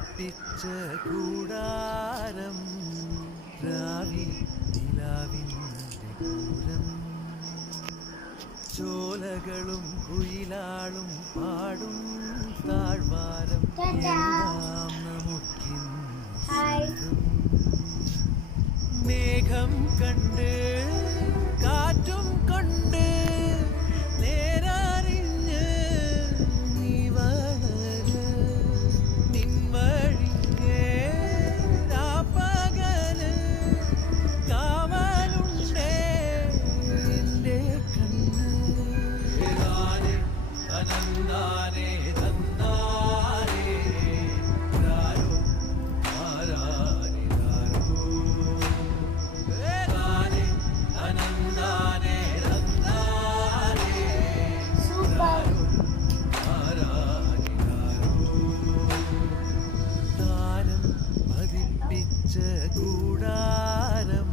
പതിപ്പിച്ച കൂടാരം രാവിൽ നിലാവിൻ്റെ പൂരം ചോലകളും കുയിലാളും പാടും താഴ്വാരം എല്ലാം നമുക്കിന്ന് സ്വന്തം. മേഘം കണ്ട് കാറ്റും കൊണ്ട് നേരറിഞ്ഞ് നീ വളര് നിൻ വഴിയേ രാപ്പകല് കാവലുണ്ടേ എൻ്റെ കണ്ണ് അനന്താനേ തന്നാരേ രാരോ ആരാരേ രാരോ അനന്താനേ തന്നാരേ രാരോ ആരാരേ രാരോ താരം പതിപ്പിച്ച കൂടാരം